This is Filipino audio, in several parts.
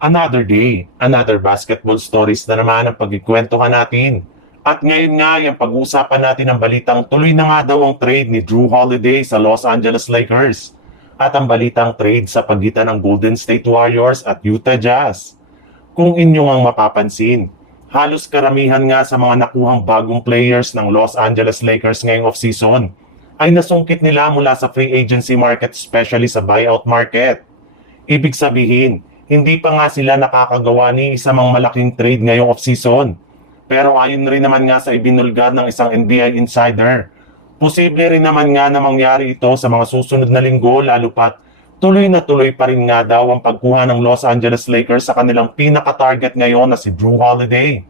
Another day, another basketball stories na naman ang pagkikwentuhan natin. At ngayon nga, yung pag-uusapan natin ang balitang tuloy na nga daw ang trade ni Drew Holiday sa Los Angeles Lakers. At ang balitang trade sa pagitan ng Golden State Warriors at Utah Jazz. Kung inyong ang mapapansin, halos karamihan nga sa mga nakuhang bagong players ng Los Angeles Lakers ngayong offseason ay nasungkit nila mula sa free agency market, especially sa buyout market. Ibig sabihin, hindi pa nga sila nakakagawa ni isang malaking trade ngayong offseason. Pero ayon rin naman nga sa ibinulgad ng isang NBA insider, posible rin naman nga na mangyari ito sa mga susunod na linggo, lalo pat tuloy na tuloy pa rin nga daw ang pagkuha ng Los Angeles Lakers sa kanilang pinaka-target ngayon na si Drew Holiday.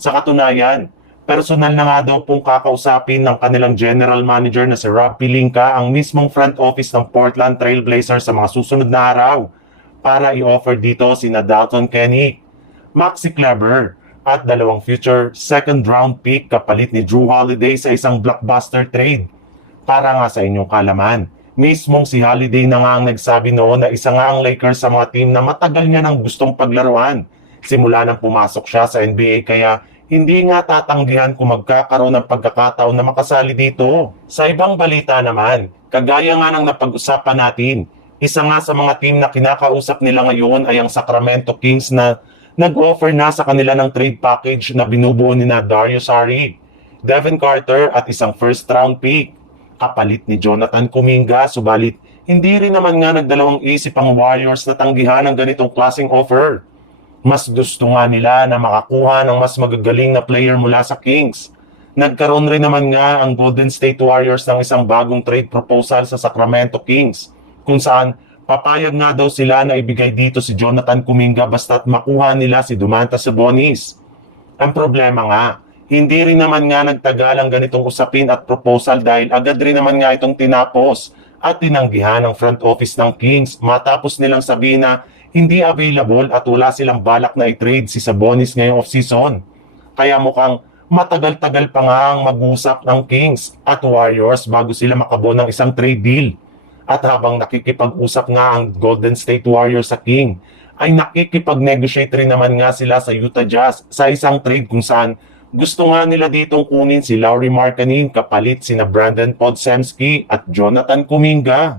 Sa katunayan, personal na nga daw pong kakausapin ng kanilang general manager na si Rob Pelinka ang mismong front office ng Portland Trail Blazers sa mga susunod na araw para i-offer dito sina Dalton Kenny, Maxi Kleber, at dalawang future second round pick kapalit ni Drew Holiday sa isang blockbuster trade. Para nga sa inyong kalaman, mismong si Holiday na nga ang nagsabi noon na isa nga ang Lakers sa mga team na matagal niya nang gustong paglaruan simula nang pumasok siya sa NBA, kaya hindi nga tatanggihan kung magkakaroon ng pagkakataon na makasali dito. Sa ibang balita naman, kagaya nga ng napag-usapan natin, isa nga sa mga team na kinakausap nila ngayon ay ang Sacramento Kings na nag-offer na sa kanila ng trade package na binubuo ni na Dario Saric, Devin Carter at isang first round pick kapalit ni Jonathan Kuminga. Subalit hindi rin naman nga nagdalawang isip ang Warriors na tanggihan ng ganitong klaseng offer. Mas gusto nga nila na makakuha ng mas magagaling na player mula sa Kings. Nagkaroon rin naman nga ang Golden State Warriors ng isang bagong trade proposal sa Sacramento Kings, kung saan papayag nga daw sila na ibigay dito si Jonathan Kuminga basta't makuha nila si Domantas Sabonis. Ang problema nga, hindi rin naman nga nagtagal ang ganitong usapin at proposal dahil agad rin naman nga itong tinapos at tinanggihan ng front office ng Kings matapos nilang sabihin na hindi available at wala silang balak na i-trade si Sabonis ngayong offseason. Kaya mukhang matagal-tagal pa nga ang mag-usap ng Kings at Warriors bago sila makabuo ng isang trade deal. At habang nakikipag-usap nga ang Golden State Warriors sa King, ay nakikipag-negotiate rin naman nga sila sa Utah Jazz sa isang trade kung saan gusto nga nila ditong kunin si Lauri Markkanen kapalit sina Brandon Podziemski at Jonathan Kuminga.